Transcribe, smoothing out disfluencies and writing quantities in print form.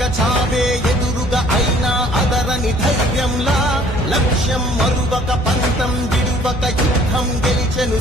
ఉండగా చావే ఎదురుగా అయినా అదరని ధైర్యంలా లక్ష్యం మరువక పంతం విడువక యుద్ధం గెలిచెను